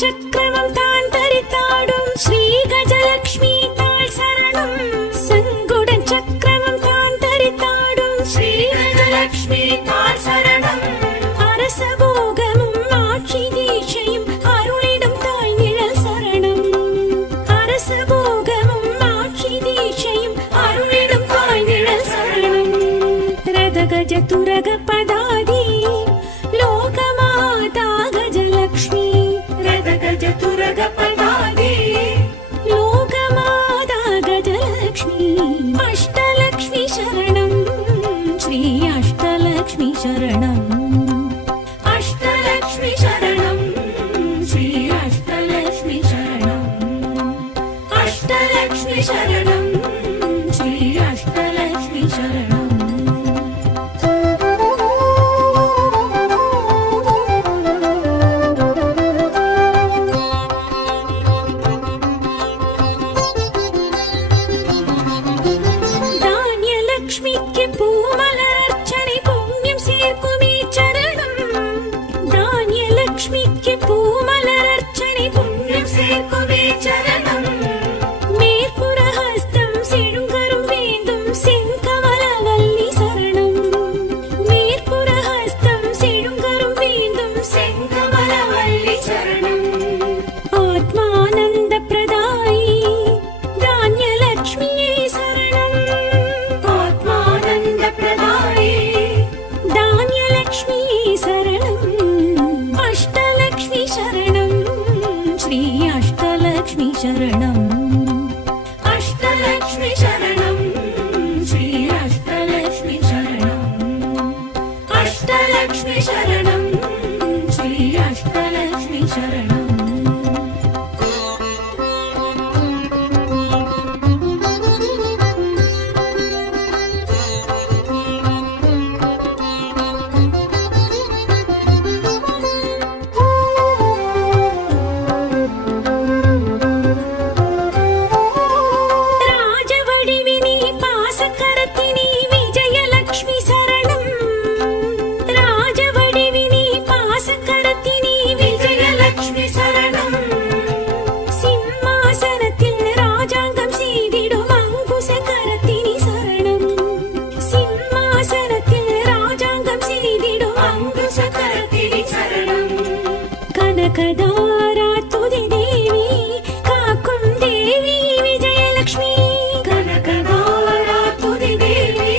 சக்கரமும் தான் தரித்தாடும் ஸ்ரீ கஜலட்சுமி தாள் சரணம். சங்குடன் சக்கரமும் தான் தரித்தாடும் ஸ்ரீ கஜலட்சுமி தாள் சரணம். அரச போகமும் ஆட்சி தீட்சையும் அருளிடும் தாய் நிழல் சரணம். அரச போகமும் ஆட்சி தீட்சையும் அருளிடும் தாய் நிழல் சரணம். ரத கஜ துரக பதாதி லோகமாதா கஜலக்ஷ்மி. ரத கஜ துரக பதாதி லோகமாதா கஜலக்ஷ்மி. அஷ்டலக்ஷ்மி சரணம் ஸ்ரீ அஷ்டலக்ஷ்மி சரணம். அஷ்டலக்ஷ்மி சரணம் ஸ்ரீ அஷ்டலக்ஷ்மி சரணம். அஷ்டலக்ஷ்மி சரணம் ஸ்ரீ அஷ்டலக்ஷ்மி சரணம். தானியலக்ஷ்மிக்கு பூமலர்ச்சனை புண்ணியம் சேர்க்குமே சரணம். தானியலக்ஷ்மிக்கு பூமலர்ச்சனை புண்ணியம் சேர்க்குமே சரணம். மேற்புற ஹஸ்தம் செழுங்கரும் வேந்தும் செங்கமலவல்லி சரணம். மேற்புற ஹஸ்தம் செழுங்கரும் வேந்தும் செங்கமலவல்லி சரணம். ஆத்மானந்த பிரதாயி தானியலக்ஷ்மியே சரணம். ஆத்மானந்த பிரதாயி தானியலக்ஷ்மியே சரணம். அஷ்டலக்ஷ்மி சரணம் ஸ்ரீ அஷ்டலக்ஷ்மி சரணம். அஷ்டலக்ஷ்மி சரணம் ஸ்ரீ அஷ்டலக்ஷ்மி சரணம். அஷ்டலக்ஷ்மி சரணம் ஸ்ரீ அஷ்டலக்ஷ்மி சரணம். ராஜவடிவினி பாசக்கரத்தினி விஜயலக்ஷ்மி சரணம். ராஜவடிவினி பாசக்கரத்தினி விஜயலக்ஷ்மி சரணம். சிம்மாசனத்தில் ராஜாங்கம் செய்திடும் அங்குசக்கரத்தினி சரணம். சிம்மாசனத்தில் ராஜாங்கம் செய்திடும் அங்குசக்கரத்தினி சரணம். கனகதாரா துதி தேவி காக்கும் தேவி விஜயலக்ஷ்மி. கனகதாரா துதி தேவி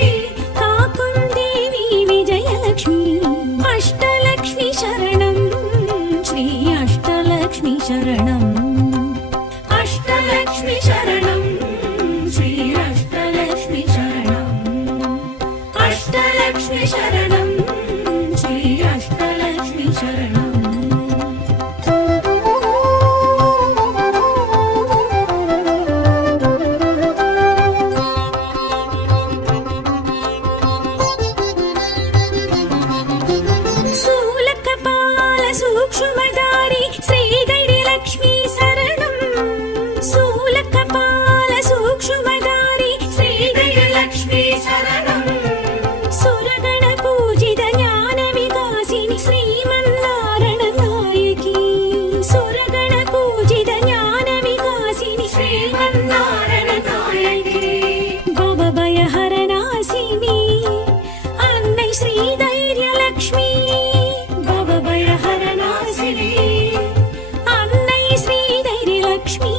காக்கும் தேவி விஜயலக்ஷ்மி. அஷ்டலக்ஷ்மி சரணம் ஸ்ரீ அஷ்டலக்ஷ்மி சரணம். அஷ்டலக்ஷ்மி சரணம் ஸ்ரீ அஷ்டலக்ஷ்மி சரணம். அஷ்டலக்ஷ்மி சரணம் ஸ்ரீ அஷ்டலக்ஷ்மி சரணம். சூலக்கபால சூக்ஷ்மதாரி ஸ்ரீதைரியலக்ஷ்மி சரணம். சூலக்கபால சூக்ஷ்மதாரி ஸ்ரீதைரியலக்ஷ்மி சரணம். சுரகண பூஜித ஞான விகாசினி ஸ்ரீமன்னாராயண நாயகி. சுரகண பூஜித ஞான விகாசினி ஸ்ரீமன்னாராயண நாயகி. பவபயஹரநாசினி அன்னை ஸ்ரீதைரியலக்ஷ்மி. பவபயஹரநாசினி அன்னை ஸ்ரீதைரியலக்ஷ்மி.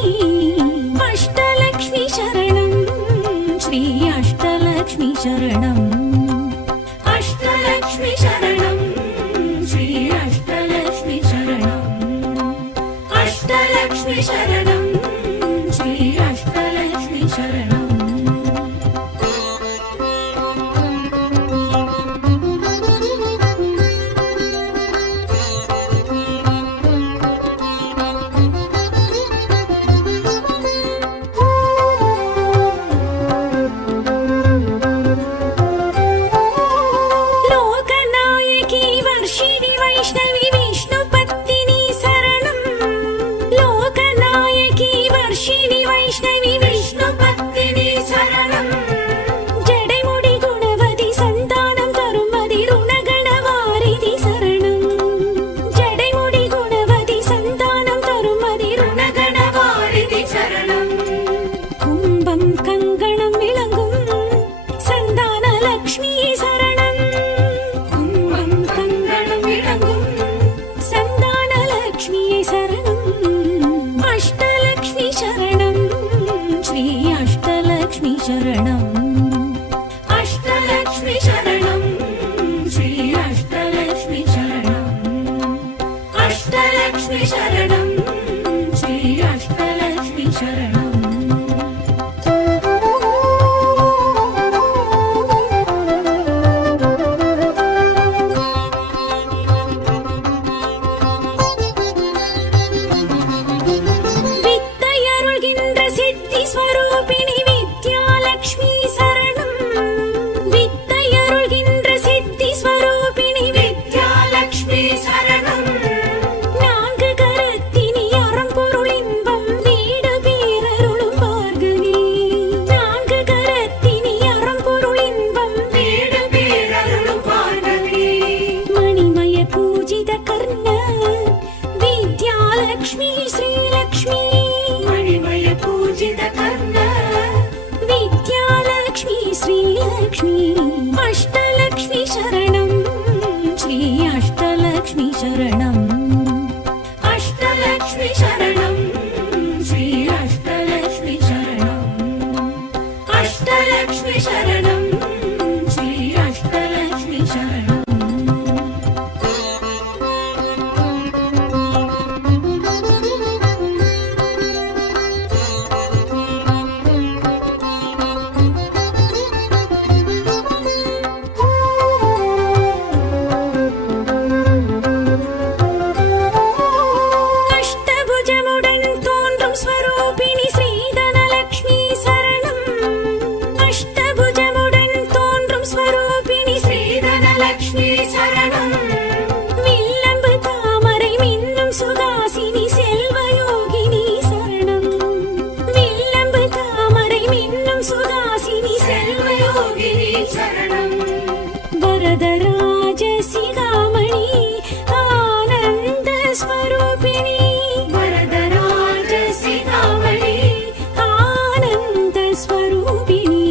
அஷ்டலக்ஷ்மி சரணம் ஸ்ரீ அஷ்டலக்ஷ்மி சரணம். அஷ்டலக்ஷ்மி சரணம் ஸ்ரீ அஷ்டலக்ஷ்மி சரணம். அஷ்டலக்ஷ்மி சரணம் ஸ்ரீ அஷ்டலக்ஷ்மி சரணம். லோகநாயகி வர்ஷிணி வைஷ்ணவி விஷ்ணு பத்தினி சரணம். லோகநாயகி வர்ஷிணி வைஷ்ணவி விஷ்ணு பத்தினி சரணம். ஜடைமுடி குணவதி சந்தானம் தருமதி ருணகணவாரிதி சரணம். ஜடைமுடி குணவதி சந்தானம் தரும் சரணம் அஷ்டலக்ஷ்மி சரணம் ஸ்ரீ அஷ்டலக்ஷ்மி சரணம் அஷ்டலக்ஷ்மி சரணம் ஸ்ரீ அஷ்டலக்ஷ்மி சரணம் அஷ்டலக்ஷ்மி சரணம் ஸ்ரீ அஷ்டலக்ஷ்மி சரணம் ஸ்வரூபிணி வித்யாலக்ஷ்மி சரணம் வித்தையருள்கின்ற சித்தி ஸ்வரூபிணி வித்யாலக்ஷ்மி சரணம் நான்கு கரத்தினி அறம்பொருள் இன்பம் வீடு பேரருளும் பார்கவி நான்கு கரத்தினி அறம்பொருள் இன்பம் வீடு பேரருளும் பார்கவி மணிமய பூஜித கர்ண வித்யாலக்ஷ்மி ஸ்ரீலக்ஷ்மி மணிமய பூஜித கர்ண வித்யாலக்ஷ்மி ஸ்ரீலக்ஷ்மி அஷ்டலக்ஷ்மி சரணம் ஸ்ரீ அஷ்டலக்ஷ்மி சரணம் அஷ்டலக்ஷ்மி சரணம் ஸ்ரீ அஷ்டலக்ஷ்மி சரணம் அஷ்டலக்ஷ்மி சரணம் ஸ்ரீ அஷ்டலக்ஷ்மி சரணம் லக்ஷ்மி சரணம் வில்லம்பு தாமரை மின்னும் சுகாசினி செல்வயோகினி சரணம் வில்லம்பு தாமரை மின்னும் சுகாசினி செல்வயோகினி சரணம் வரதராஜ சிகாமணி ஆனந்த ஸ்வரூபிணி வரதராஜ சிகாமணி ஆனந்த ஸ்வரூபிணி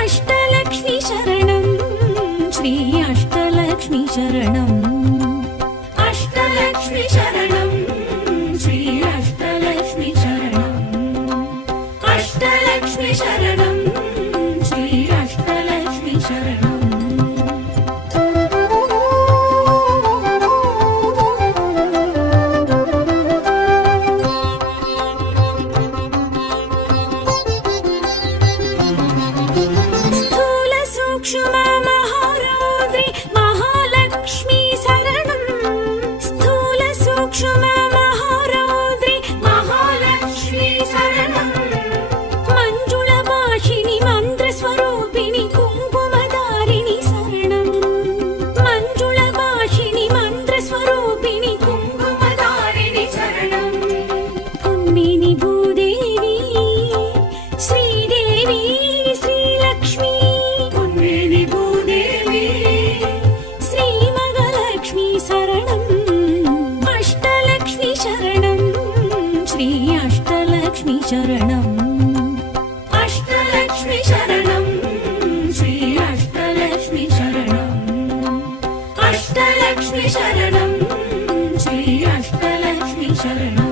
அஷ்டலக்ஷ்மி சரணம் ஸ்ரீ அஷ்டலக்ஷ்மி சரணம் அஷ்டலக்ஷ்மி சரணம் ஸ்ரீ அஷ்டலக்ஷ்மி சரணம் அஷ்டலக்ஷ்மி சரணம் ஸ்ரீ அஷ்டலக்ஷ்மி சரணம் ஸ்தூல சூக்ஷ்ம மகாரௌத்ரி மகாலக்ஷ்மி சரணம் ஸ்தூல சூக்ஷ்ம மகாரௌத்ரி மகாலக்ஷ்மி சரணம் மஞ்சுள பாஷினி மந்திர ஸ்வரூபிணி குங்குமதாரிணி சரணம் மஞ்சுள பாஷினி மந்திர ஸ்வரூபிணி குங்குமதாரிணி சரணம் பொன்மேனி பூதேவி ஸ்ரீதேவி ஸ்ரீலக்ஷ்மி பொன்மேனி பூதேவி ஸ்ரீ மகாலக்ஷ்மி சரணம் அஷ்டலக்ஷ்மி சரணம் ஸ்ரீ அஷ்டலக்ஷ்மி சரணம் அஷ்டலக்ஷ்மி சரணம் ஸ்ரீ அஷ்டலக்ஷ்மி சரணம் அஷ்டலக்ஷ்மி சரணம் ஸ்ரீ அஷ்டலக்ஷ்மி சரணம்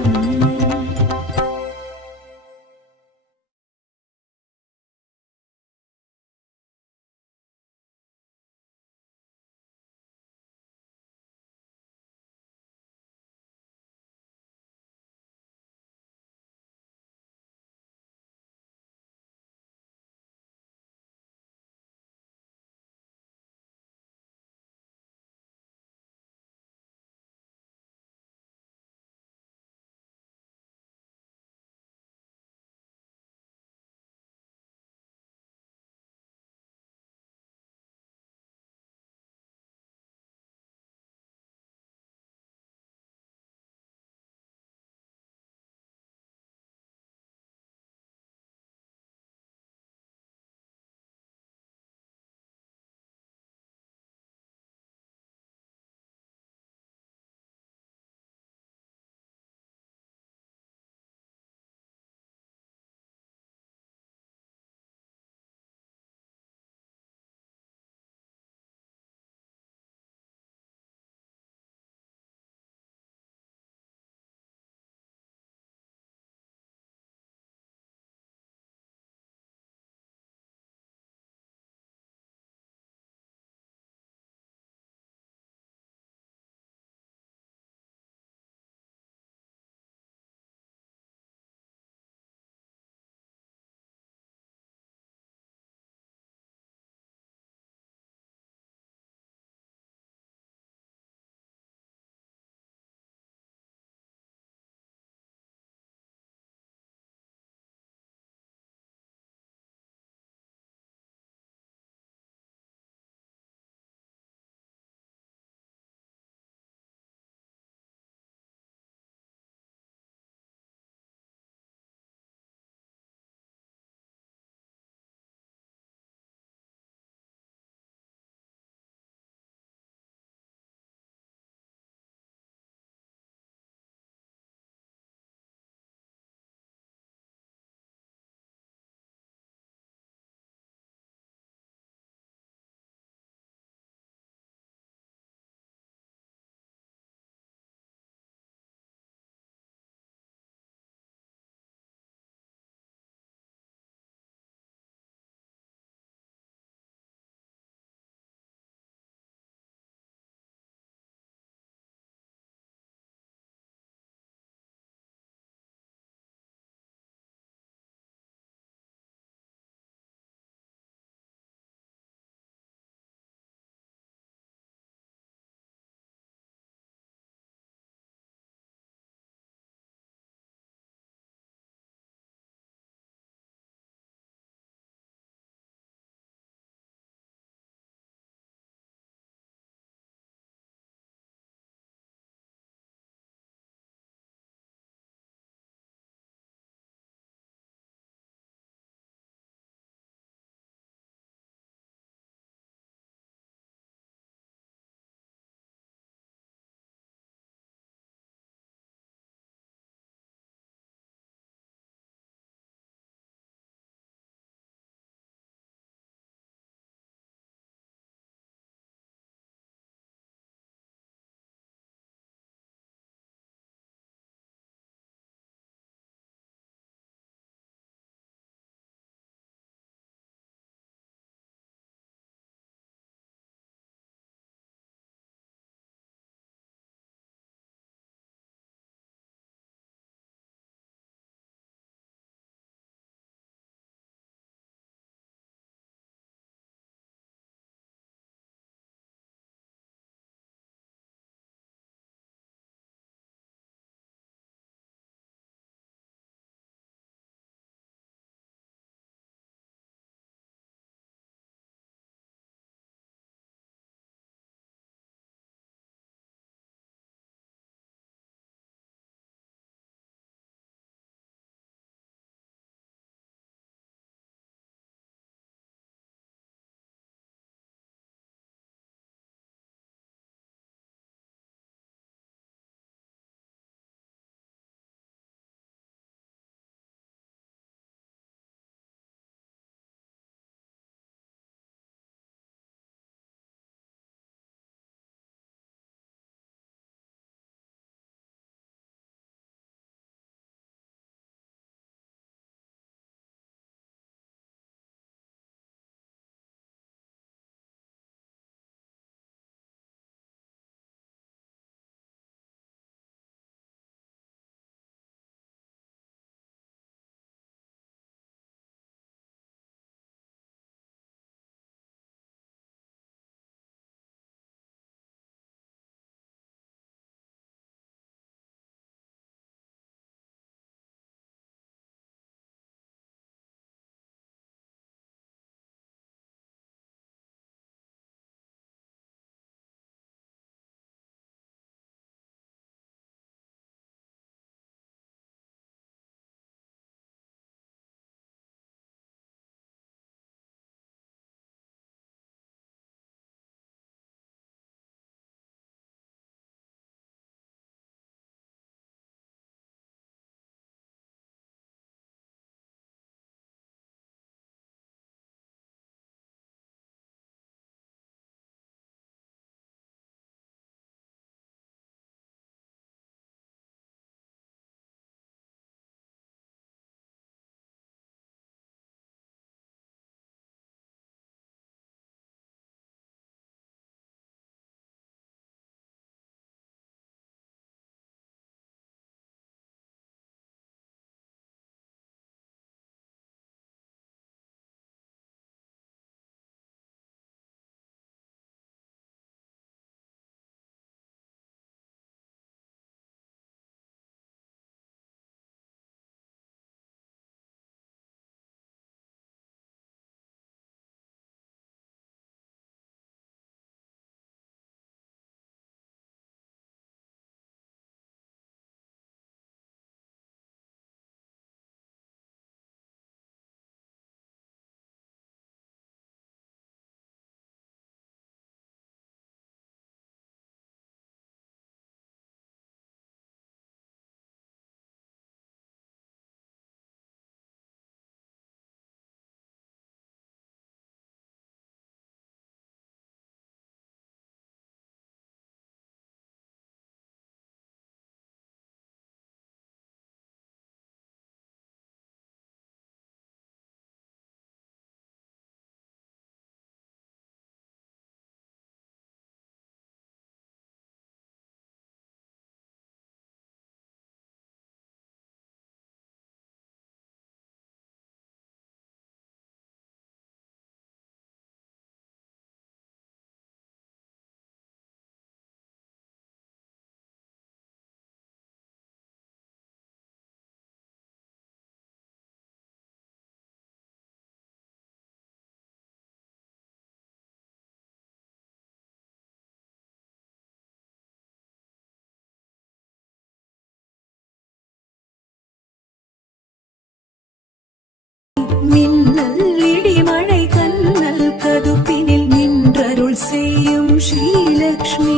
மின்னல் இடிமழை கண்ணல் கதுப்பினில் நின்றருள் செய்யும் ஸ்ரீலக்ஷ்மி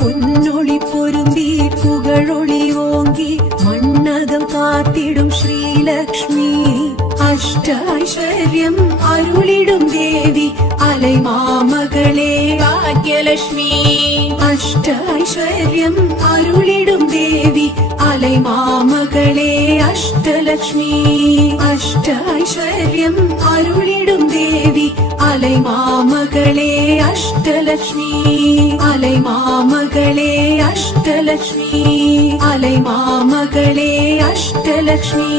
பொன்னொளி பொருந்தி புகழொளி ஓங்கி மண்ணகம் காத்திடும் ஸ்ரீலக்ஷ்மி அஷ்ட ஐஸ்வர்யம் அருளிடும் தேவி அலை மாமகளே பாக்யலட்சுமி அஷ்ட ஐஸ்வர்யம் அருளிடும் தேவி அலை மாமகளே அஷ்டலட்சுமி அஷ்ட ஐஸ்வர்யம் அருளிடும் தேவி அலை மாமகளே அஷ்டலட்சுமி அலை மாமகளே அஷ்டலட்சுமி அலை மாமகளே அஷ்டலட்சுமி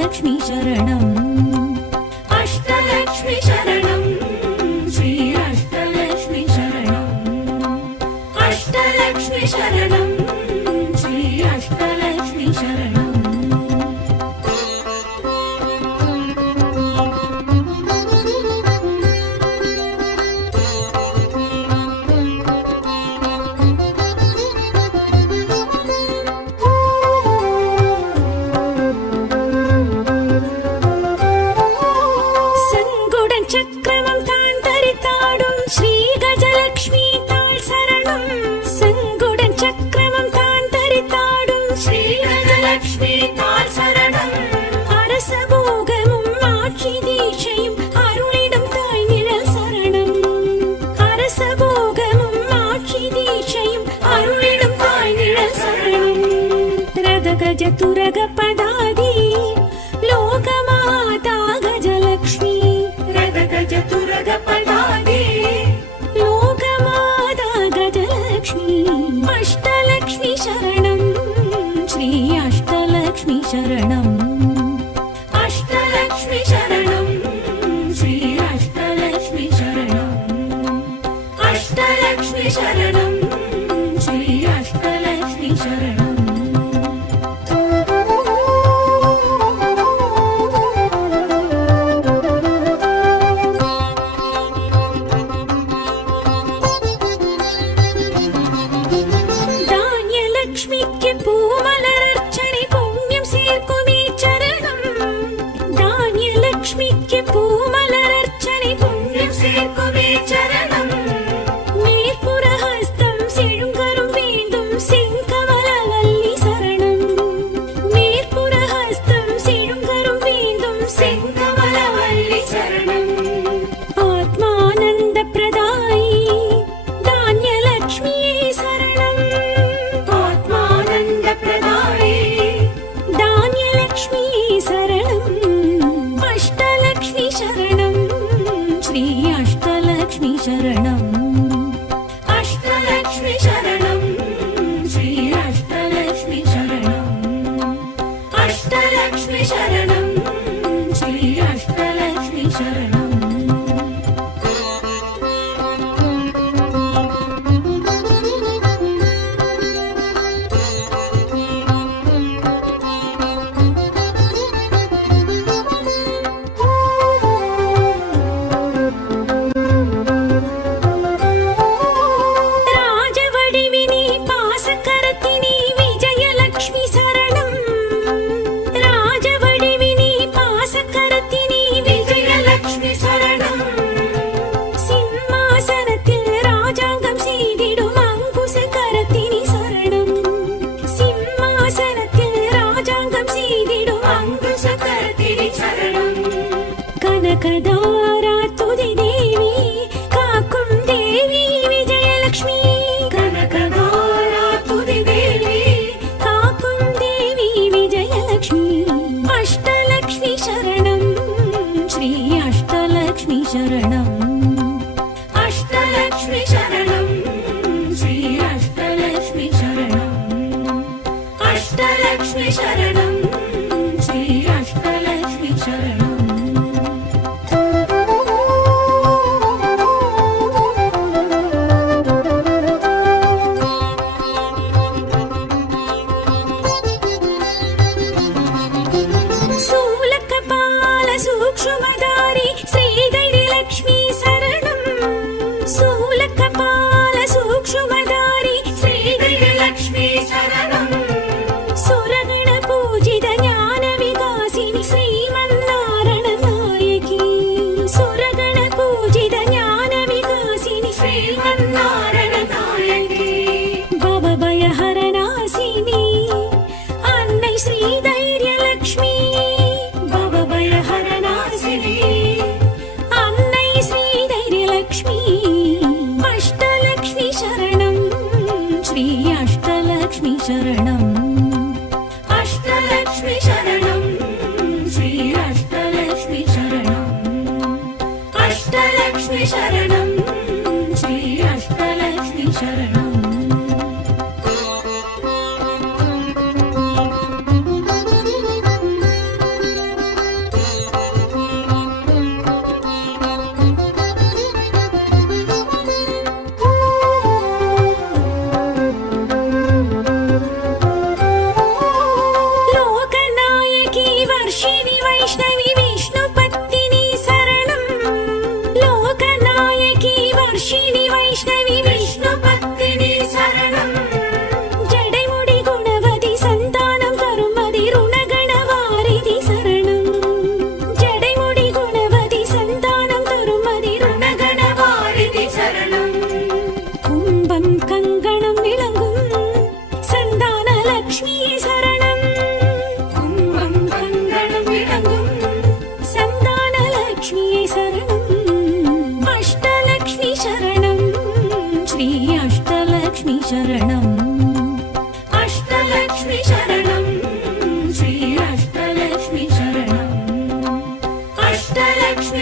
अष्टलक्ष्मी शरणम् अष्टलक्ष्मी शरणं श्री अष्टलक्ष्मी शरणम् अष्टलक्ष्मी शरणं श्री अष्टलक्ष्मी शरणम् चतुरगपदादि लोकमाता गजलक्ष्मी रथगजतुरगपदादि लोकमाता गजलक्ष्मी अष्टलक्ष्मी शरणं श्री अष्टलक्ष्मी शरणम् अष्टलक्ष्मी शरणं श्री अष्टलक्ष्मी शरणम् अष्टलक्ष्मी शरणं श्री अष्टलक्ष्मी शरणम्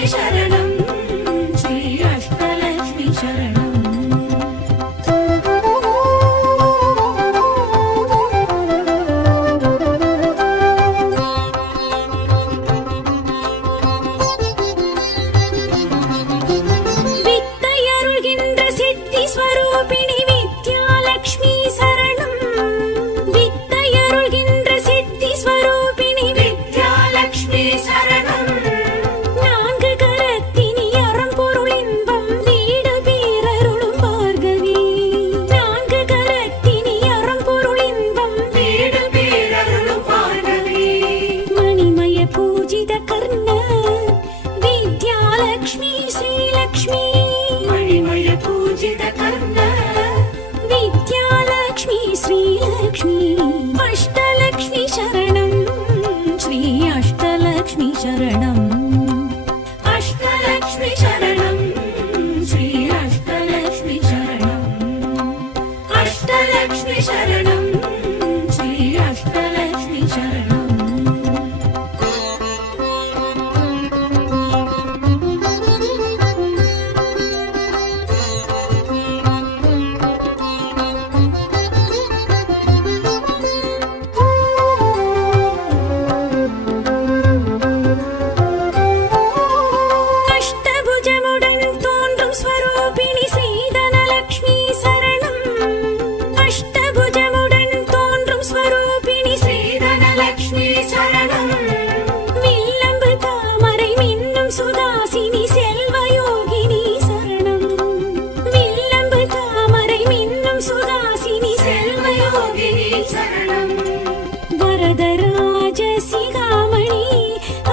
शरणं श्री अष्टलक्ष्मी शरणम् வித்தையருள்கின்ற சித்தி ஸ்வரூபிணி வித்யாலக்ஷ்மி சரணம் வித்தையருள்கின்ற சித்தி ஸ்வரூபிணி வித்யாலக்ஷ்மி சரணம் நான்கு கரத்தினி அறம்பொருள் இன்பம் வீடு பேரருளும் பார்கவி நான்கு கரத்தினி அறம்பொருள் இன்பம் வீடு பேரருளும் பார்கவி மணிமய பூஜித கர்ண विद्यालक्ष्मी श्रीलक्ष्मी मणिमय पूजित कर्ण विद्यालक्ष्मी श्रीलक्ष्मी अष्टलक्ष्मी शरणं श्री अष्टलक्ष्मी शरणम् अष्टलक्ष्मी शरणं श्री अष्टलक्ष्मी शरणम् अष्टलक्ष्मी शरणं श्री अष्टलक्ष्मी शरणम् அஷ்டபுஜமுடன் தோன்றும் ஸ்வரூபிணி ஸ்ரீதனலக்ஷ்மி சரணம் அஷ்டபுஜமுடன் தோன்றும் ஸ்வரூபிணி ஸ்ரீதனலக்ஷ்மி சரணம் வில்லம்பு தாமரை மின்னும் சுதாசினி செல்வயோகினி சரணம் வில்லம்பு தாமரை மின்னும் சுதாசினி செல்வயோகினி சரணம் வரதராஜ சிகாமணி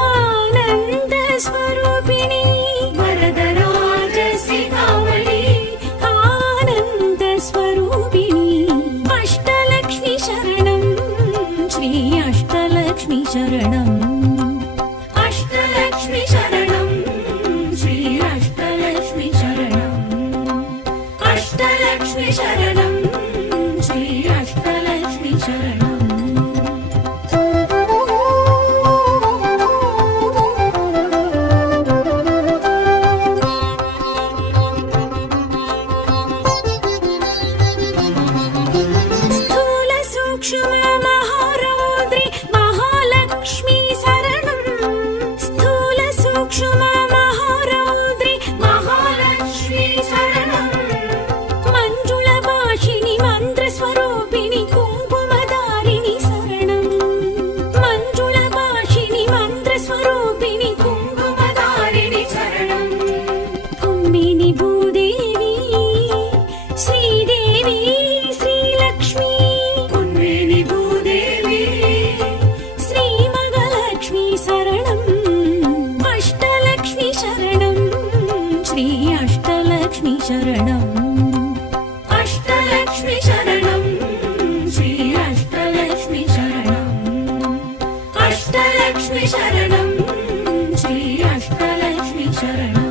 ஆனந்த ஸ்வரூபிணி வரதராஜ சிகாமணி ஆனந்த ஸ்வரூபிணி அஷ்டலக்ஷ்மி சரணம் ஸ்ரீ அஷ்டலக்ஷ்மி சரணம் அஷ்டலக்ஷ்மி சரணம் ஸ்ரீ அஷ்டலக்ஷ்மி சரணம் அஷ்டலக்ஷ்மி சரணம் ஸ்ரீ அஷ்டலக்ஷ்மி சரணம் स्थूल सूक्ष्म महारौद्रि महालक्ष्मी शरणं स्थूल सूक्ष्म महारौद्रि महालक्ष्मी शरणं मञ्जुळ भाषिणि मन्त्रस्वरूपिणि कुङ्कुमधारिणि शरणं मञ्जुळ भाषिणि मन्त्रस्वरूपिणि कुङ्कुमधारिणि शरणं कुम्बिनि भूदेवी श्रीदेवी श्रीलक्ष्मी कुन्वेनि भूदेवी श्रीमहालक्ष्मी शरणम् अष्टलक्ष्मी शरणं श्री अष्टलक्ष्मी शरणम् अष्टलक्ष्मी शरणं श्री अष्टलक्ष्मी शरणम् अष्टलक्ष्मी शरणं श्री अष्टलक्ष्मी शरणम्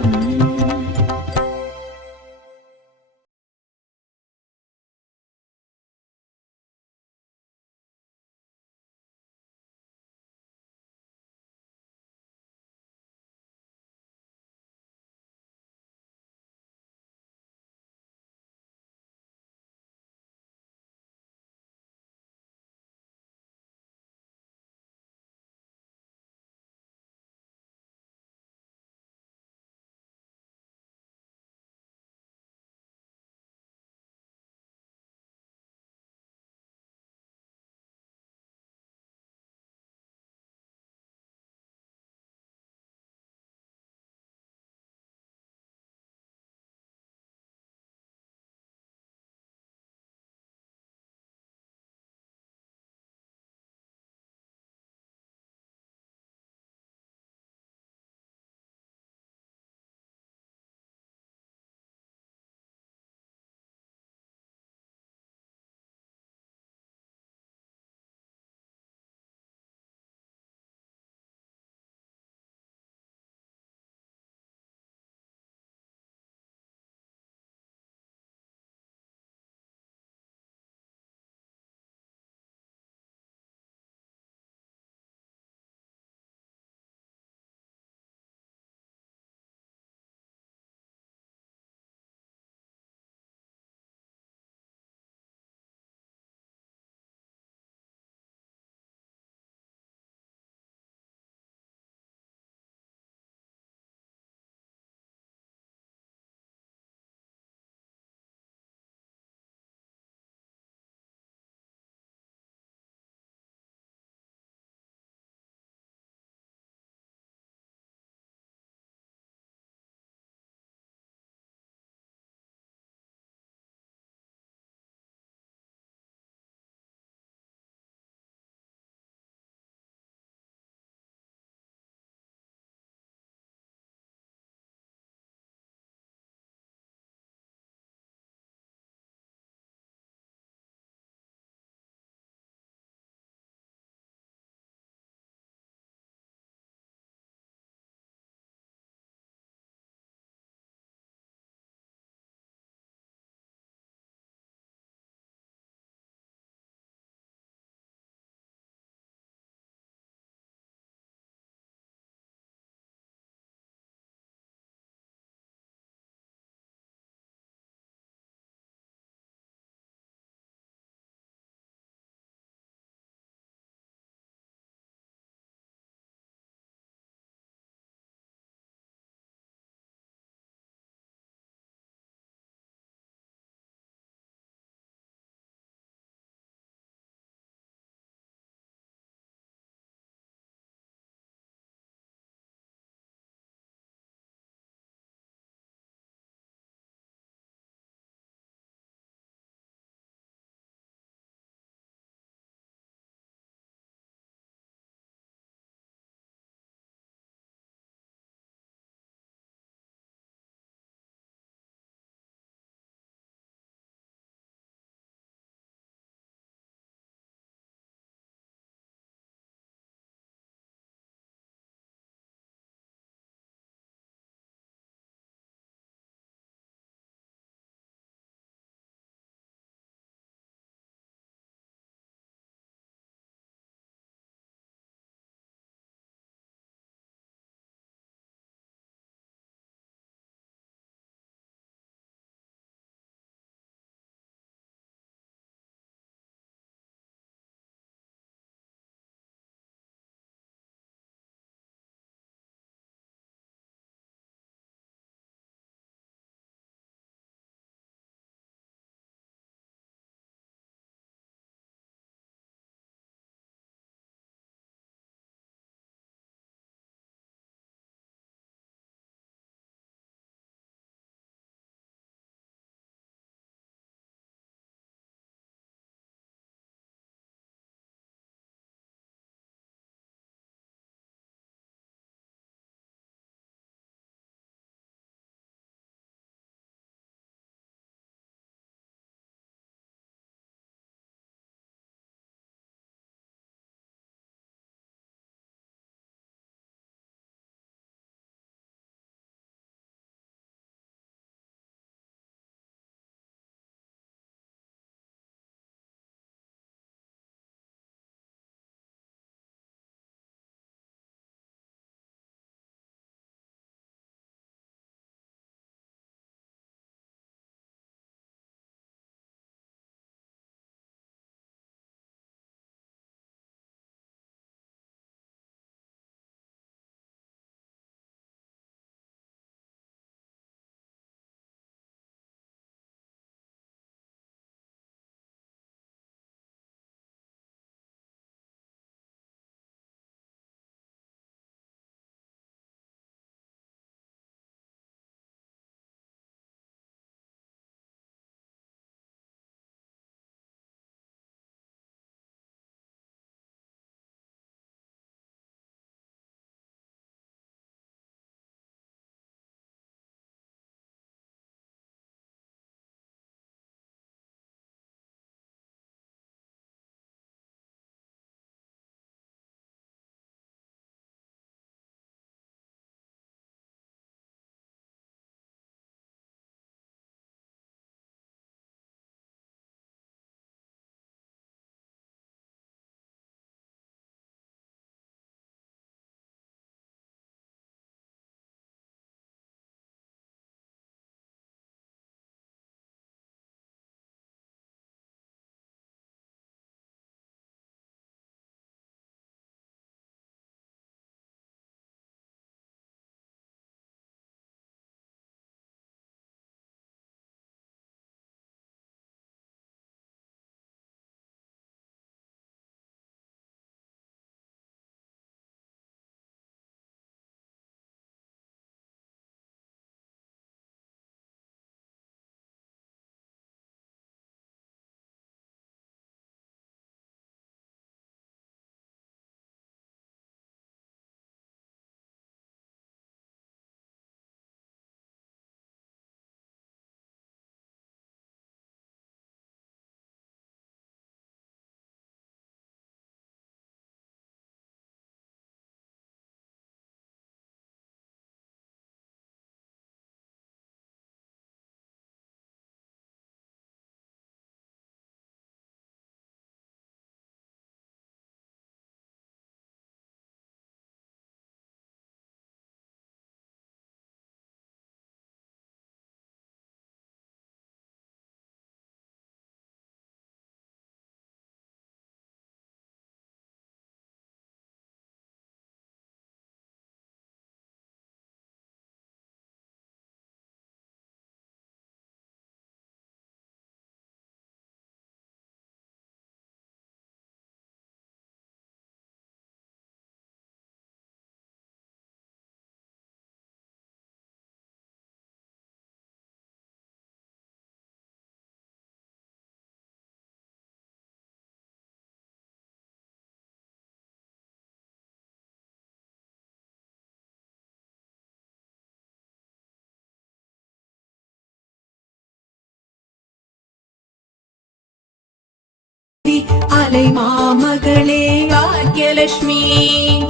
அலை மாமகளே பாக்யலட்சுமி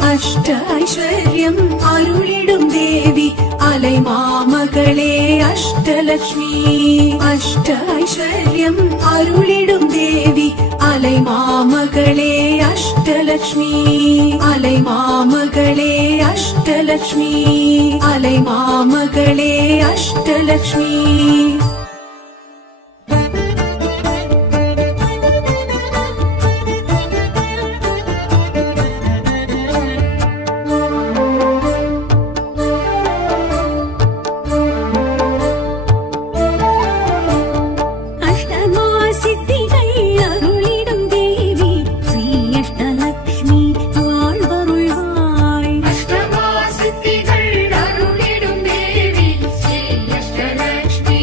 அஷ்ட ஐஸ்வர்யம் அருளிடும் தேவி அலை மாமகளே அஷ்டலட்சுமி அஷ்ட ஐஸ்வர்யம் அருளிடும் தேவி அலை மாமகளே அஷ்டலட்சுமி அலை மாமகளே அஷ்டலட்சுமி அலை மாமகளே அஷ்டலட்சுமி அஷ்டமா சித்திகள் அருளிடும் தேவி ஸ்ரீ அஷ்டலக்ஷ்மி வாழ்வருள்வாய் அஷ்டமா சித்திகள் அருளிடும் தேவி ஸ்ரீ அஷ்டலக்ஷ்மி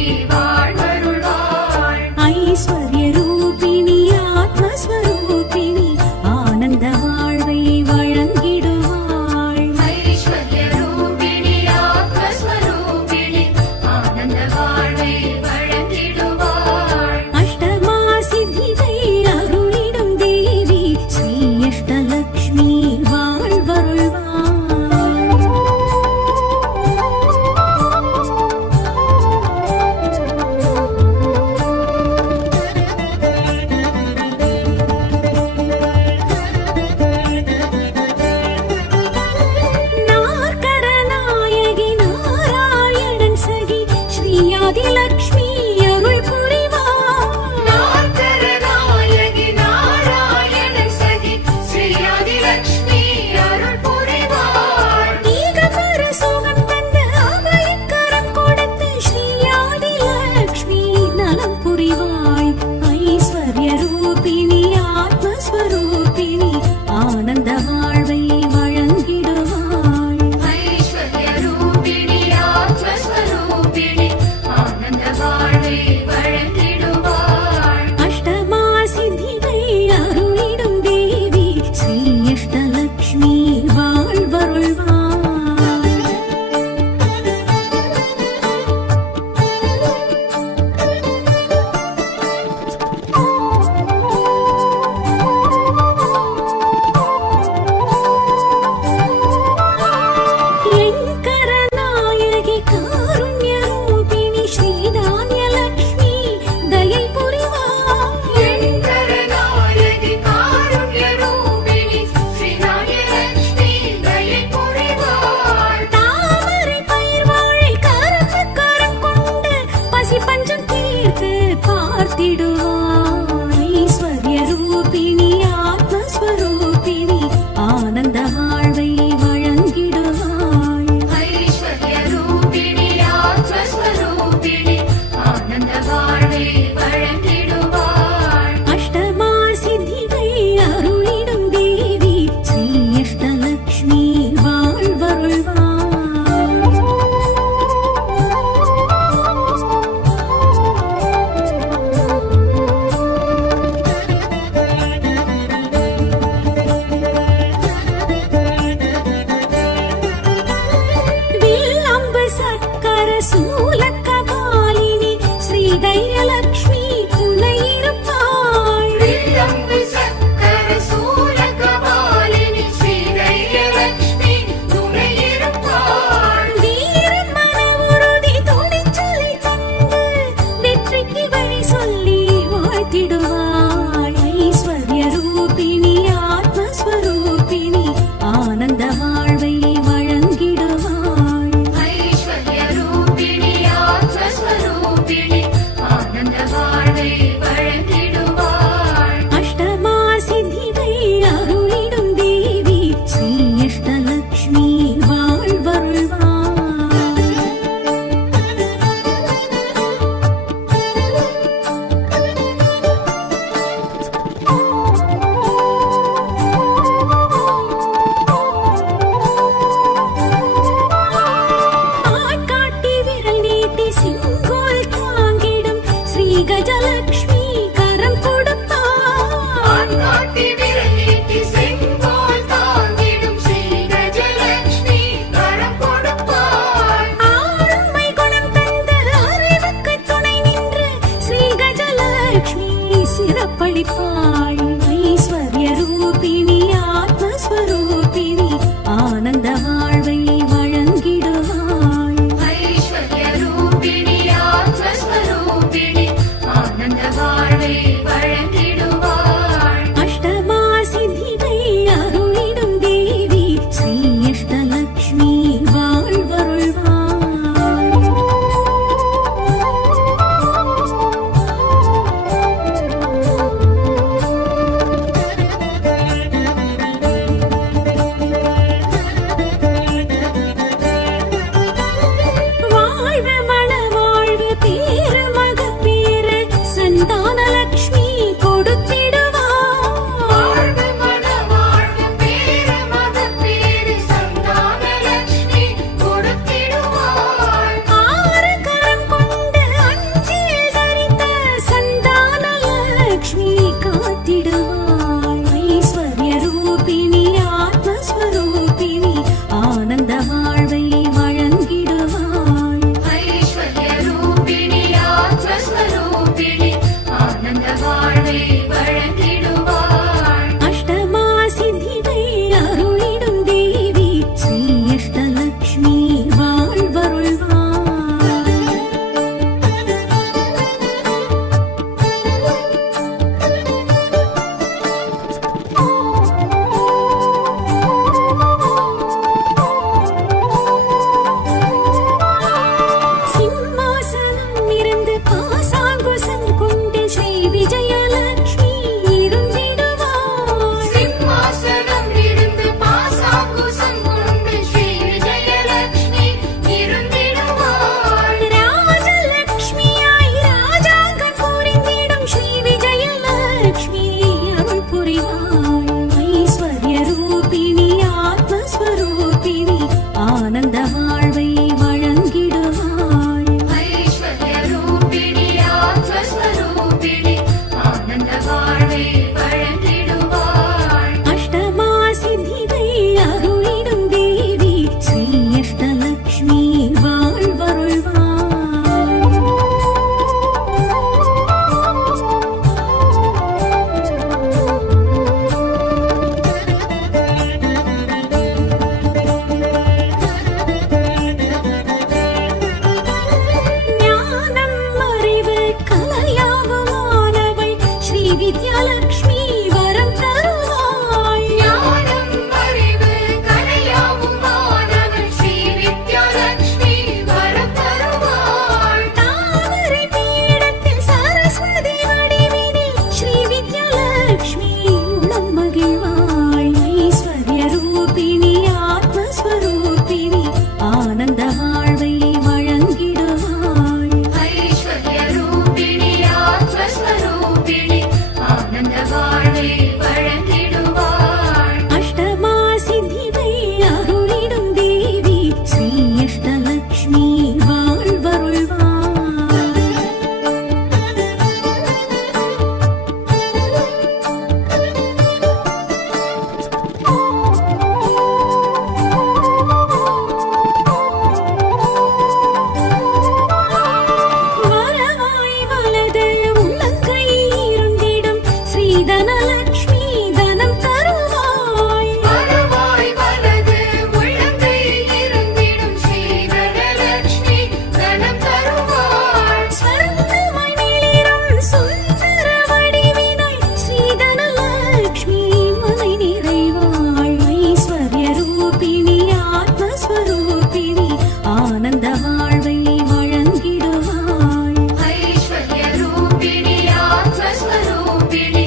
ஆத்மஸ்வரூபிணி ஆனந்த வாழ்வை வழங்கிடுவாள். ஐஸ்வர்யரூபிணி ஆத்மஸ்வரூபிணி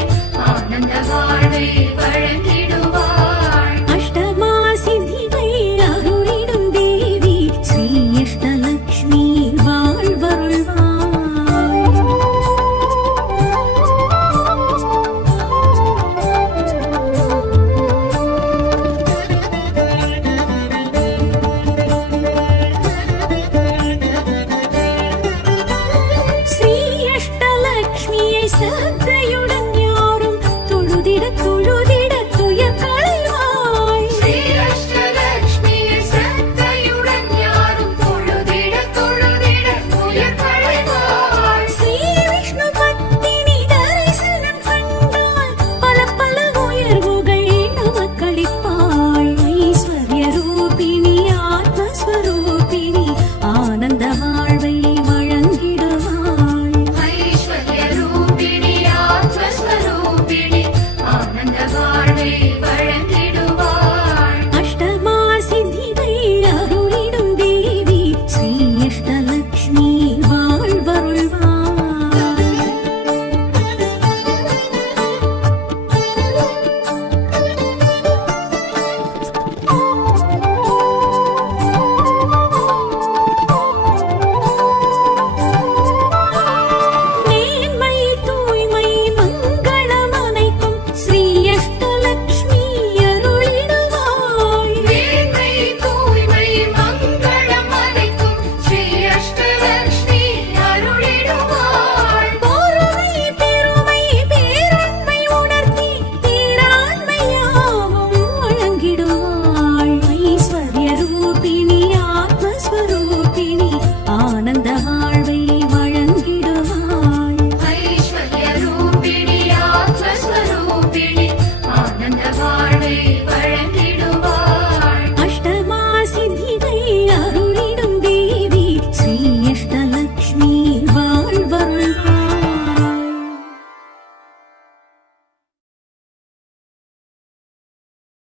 ஆனந்த வாழ்வை வழங்கிடுவாள். அஷ்டமா சித்திகள் அருளிடும் தேவி ஸ்ரீ அஷ்டலக்ஷ்மி வாழ்வருள்வாள். ஸ்ரீ அஷ்டலக்ஷ்மியை சத்தையுடன் யாரும் தொழுதிட தொழுதிட துயர் களைவாள். ஸ்ரீ அஷ்டலக்ஷ்மியை சத்தையுடன் யாரும் தொழுதிட தொழுதிட துயர் களைவாள். ஸ்ரீ விஷ்ணு பத்தினி தரிசனம் கண்டால் பல பல உயர்வுகள் நமக்களிப்பாள். ஐஸ்வர்ய ரூபிணி ஆத்மஸ்வரூபிணி ஆனந்தமா